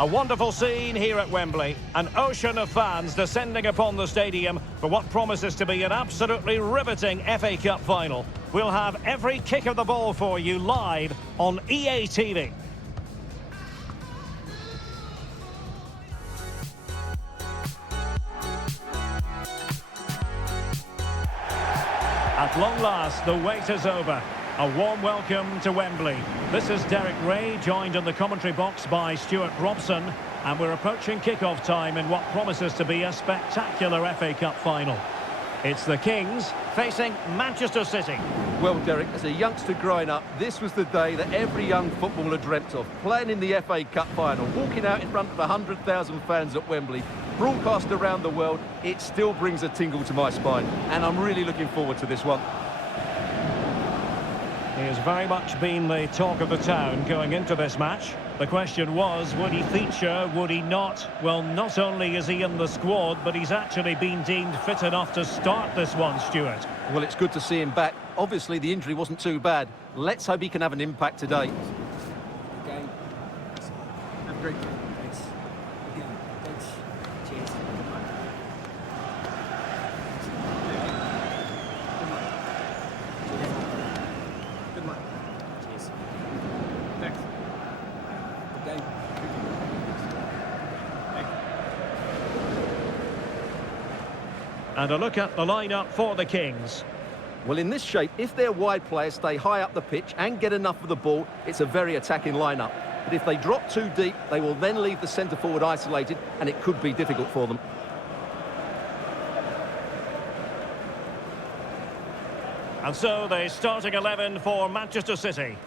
A wonderful scene here at Wembley. An ocean of fans descending upon the stadium for what promises to be an absolutely riveting FA Cup final. We'll have every kick of the ball for you live on EA TV. At long last, the wait is over. A warm welcome to Wembley. This is Derek Ray, joined in the commentary box by Stuart Robson, and we're approaching kick-off time in what promises to be a spectacular FA Cup final. It's the Kings facing Manchester City. Well, Derek, as a youngster growing up, this was the day that every young footballer dreamt of. Playing in the FA Cup final, walking out in front of 100,000 fans at Wembley, broadcast around the world, it still brings a tingle to my spine. And I'm really looking forward to this one. He has very much been the talk of the town going into this match. The question was, would he feature, would he not? Well, not only is he in the squad, but he's actually been deemed fit enough to start this one, Stuart. Well, it's good to see him back. Obviously, the injury wasn't too bad. Let's hope he can have an impact today. Okay. Have a great game. Thanks. Again, thanks. Cheers. Good luck. Cheers. Thanks. Good game. And a look at the lineup for the Kings. Well, in this shape, if their wide players stay high up the pitch and get enough of the ball, it's a very attacking lineup. But if they drop too deep, they will then leave the centre-forward isolated, and it could be difficult for them. And so the starting 11 for Manchester City.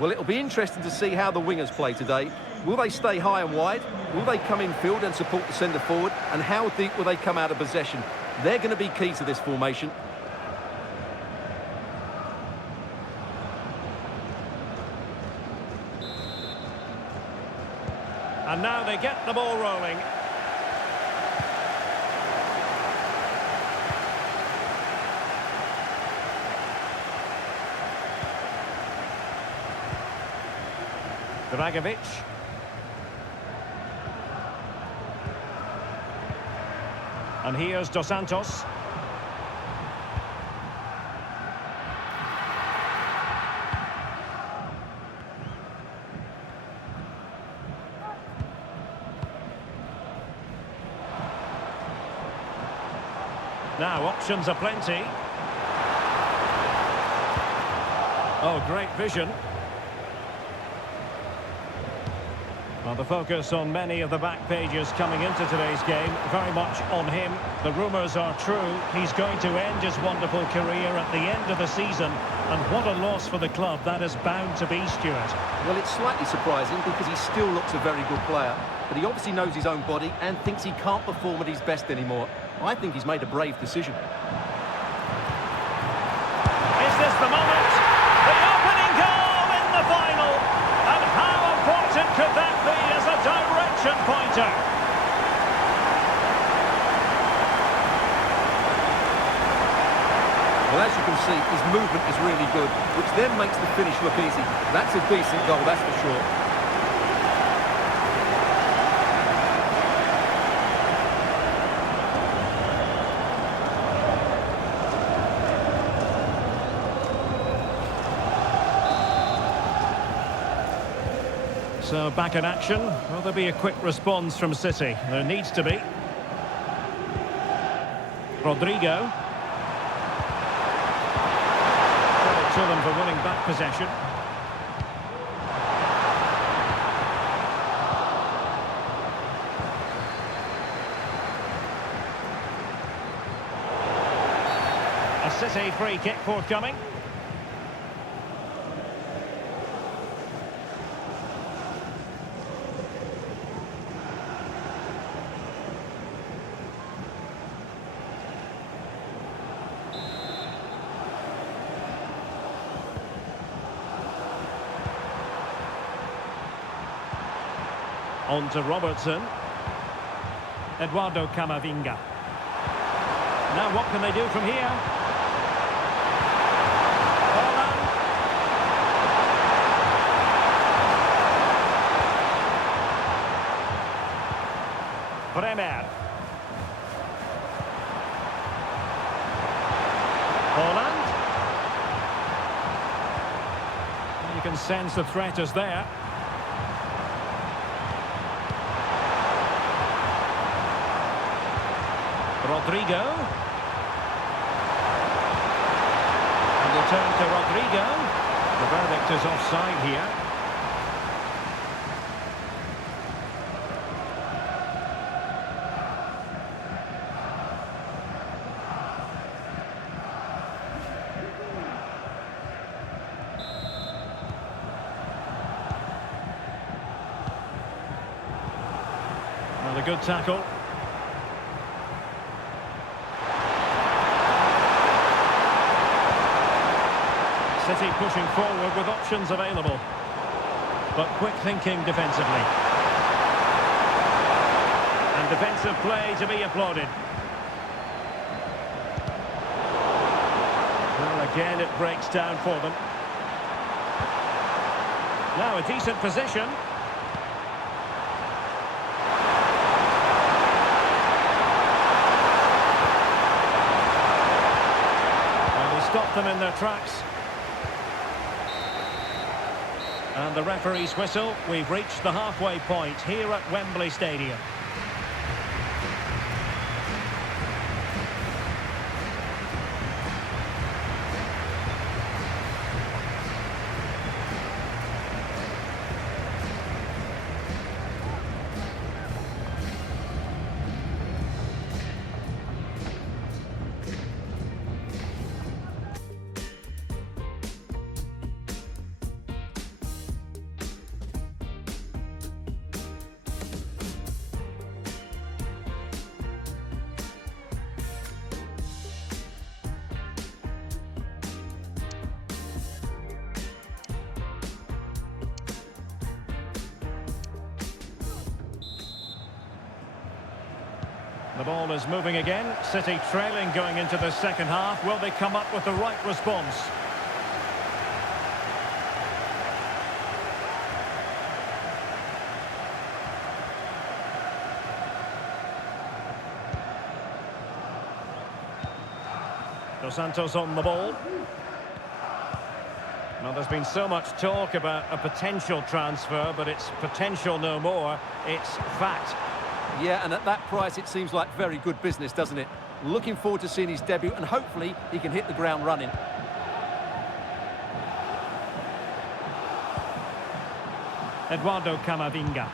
Well, it'll be interesting to see how the wingers play today. Will they stay high and wide? Will they come in field and support the centre-forward? And how deep will they come out of possession? They're going to be key to this formation. And now they get the ball rolling. Dragovic. And here's Dos Santos. Now options are plenty. Oh, great vision. Well, the focus on many of the back pages coming into today's game, very much on him. The rumours are true. He's going to end his wonderful career at the end of the season. And what a loss for the club that is bound to be, Stuart. Well, it's slightly surprising because he still looks a very good player. But he obviously knows his own body and thinks he can't perform at his best anymore. I think he's made a brave decision. Is this the moment? The opening goal in the final. And how important could that be as a direction pointer? Well, as you can see, his movement is really good, which then makes the finish look easy. That's a decent goal, that's for sure. So back in action. Will there be a quick response from City? There needs to be. Rodrigo. Credit to them for winning back possession. A City free kick forthcoming. On to Robertson. Eduardo Camavinga. Now what can they do from here? Bremer. Holland. You can sense the threat is there. Rodrigo. And the turn to Rodrigo. The verdict is offside here. Well, a good tackle. City pushing forward with options available, but quick thinking defensively. And defensive play to be applauded. Well, again it breaks down for them. Now a decent position. And he stopped them in their tracks. And the referee's whistle. We've reached the halfway point here at Wembley Stadium. The ball is moving again. City trailing going into the second half. Will they come up with the right response? Dos Santos on the ball. Now, there's been so much talk about a potential transfer, but it's potential no more. It's fact. Yeah, and at that price, it seems like very good business, doesn't it? Looking forward to seeing his debut, and hopefully he can hit the ground running. Eduardo Camavinga.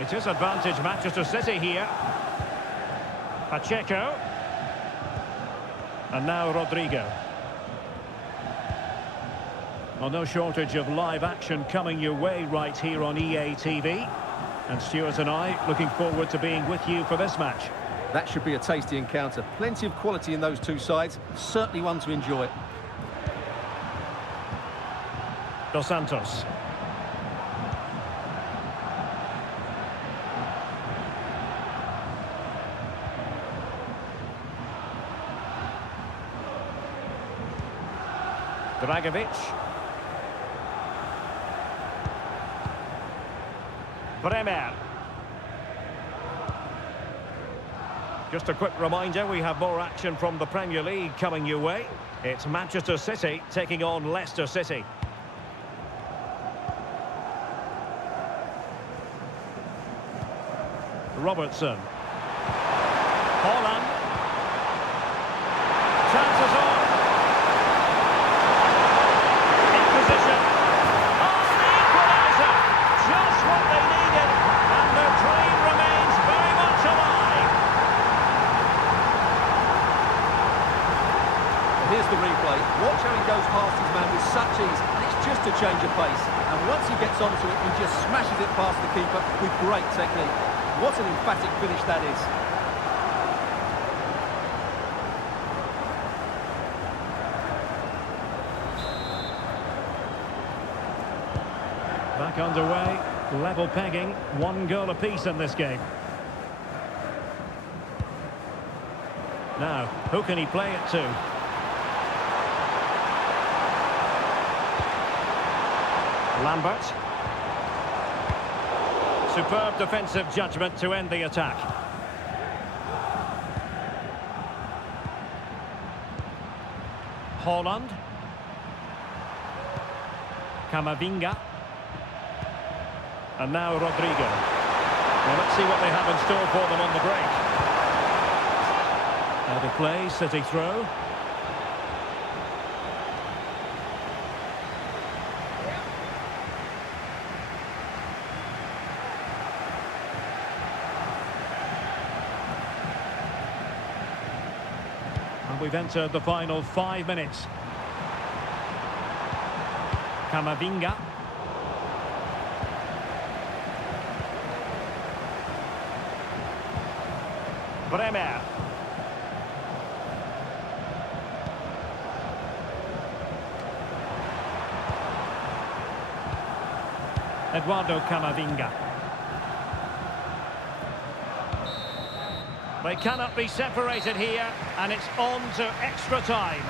It is advantage Manchester City here. Pacheco. And now Rodrigo. Well, no shortage of live action coming your way right here on EA TV. And Stuart and I looking forward to being with you for this match. That should be a tasty encounter. Plenty of quality in those two sides. Certainly one to enjoy. Dos Santos. Dragovic. Bremer. Just a quick reminder, we have more action from the Premier League coming your way. It's Manchester City taking on Leicester City. Robertson. Holland. Chances on. In position. Oh, the equalizer! Just what they needed, and their dream remains very much alive. Here's the replay. Watch how he goes past his man with such ease, and it's just a change of pace. And once he gets onto it, he just smashes it past the keeper with great technique. What an emphatic finish that is. Back underway, level pegging, 1 goal apiece in this game. Now, who can he play it to? Lambert. Superb defensive judgment to end the attack. Haaland. Camavinga. And now Rodrigo. Well, let's see what they have in store for them on the break. Now to play, City throw. And we've entered the final 5 minutes. Camavinga. Bremer. Eduardo Camavinga. They cannot be separated here, and it's on to extra time.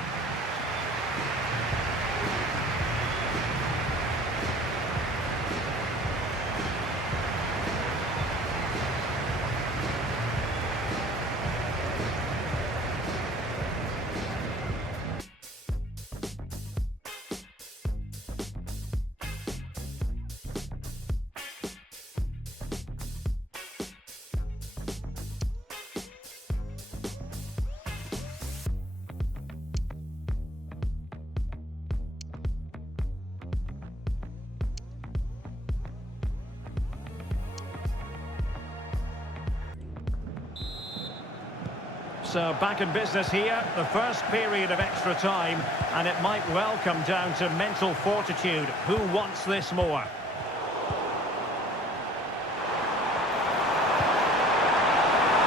So back in business here, the first period of extra time, and it might well come down to mental fortitude. Who wants this more?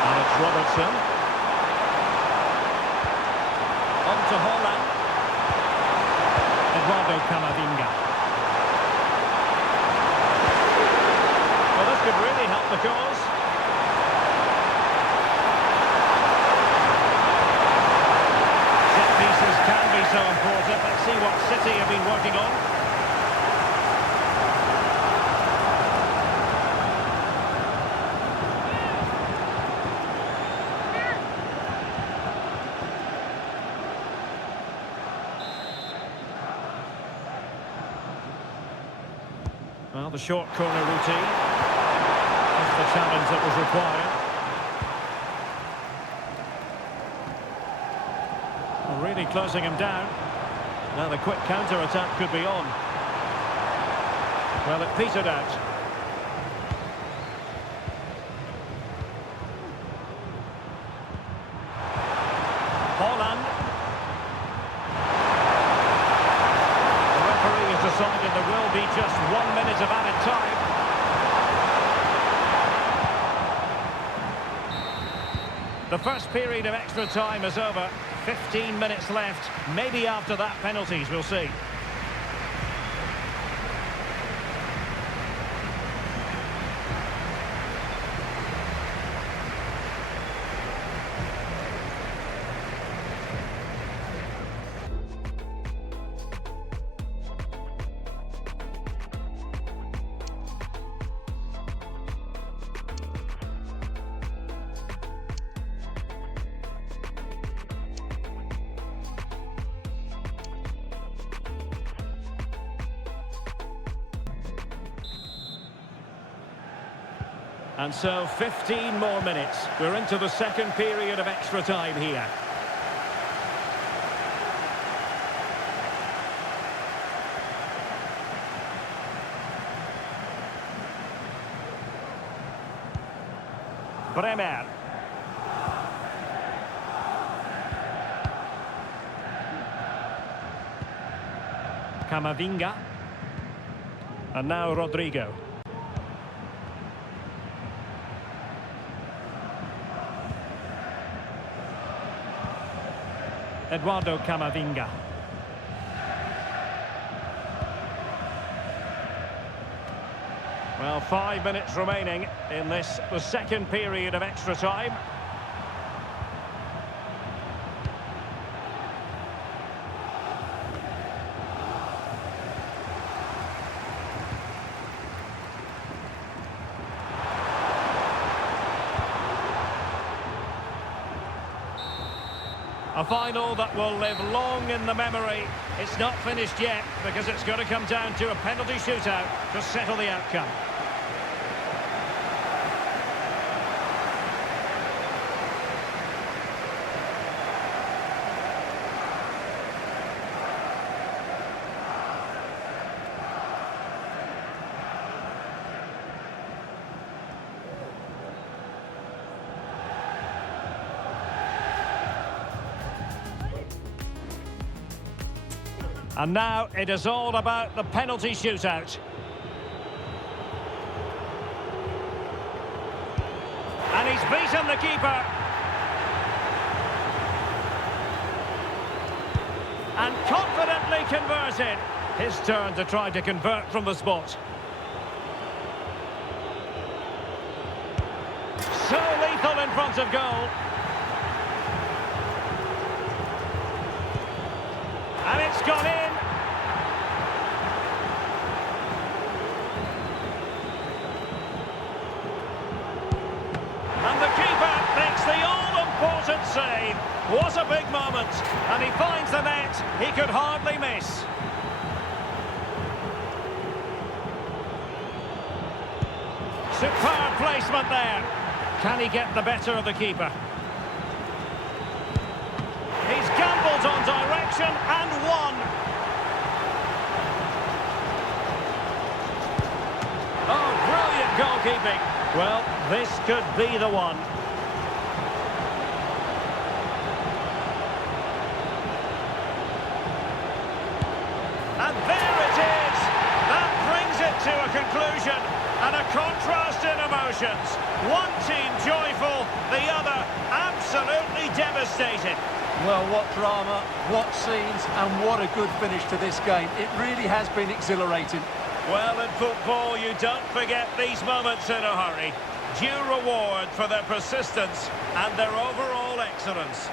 And it's Robertson. On to Haaland. Eduardo Camavinga. Well, this could really help the cause. Can be so important. Let's see what City have been working on. Well, the short corner routine. That's the challenge that was required. Really closing him down. Now the quick counter-attack could be on. Well, it petered out. Haaland. The referee has decided there will be just 1 minute of added time. The first period of extra time is over. 15 minutes left. Maybe after that, penalties, we'll see. And so 15 more minutes. We're into the second period of extra time here. Bremer. Camavinga. And now Rodrigo. Eduardo Camavinga. Well, 5 minutes remaining in this, the second period of extra time. A final that will live long in the memory. It's not finished yet because it's going to come down to a penalty shootout to settle the outcome. And now it is all about the penalty shootout. And he's beaten the keeper. And confidently converted. His turn to try to convert from the spot. So lethal in front of goal. And it's gone in. And the keeper makes the all-important save. What a big moment. And he finds the net. He could hardly miss. Superb placement there. Can he get the better of the keeper? He's gambled on direction and won. Oh, brilliant goalkeeping. Well, this could be the one. And there it is. That brings it to a conclusion. And a contrast in emotions. One team joyful, the other absolutely devastated. Well, what drama, what scenes, and what a good finish to this game. It really has been exhilarating. Well, in football, you don't forget these moments in a hurry. Due reward for their persistence and their overall excellence.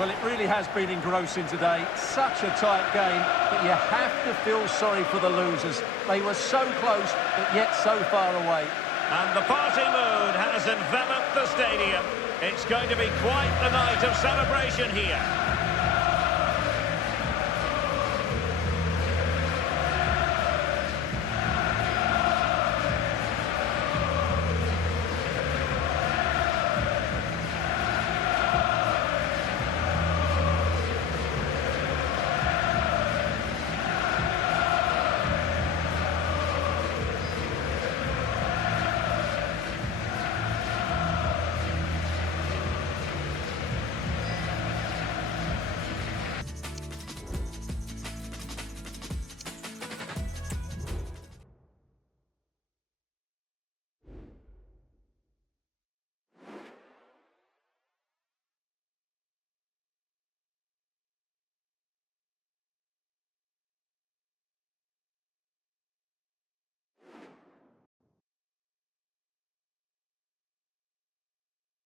Well, it really has been engrossing today. Such a tight game, but you have to feel sorry for the losers. They were so close, but yet so far away. And the party mood has enveloped the stadium. It's going to be quite the night of celebration here.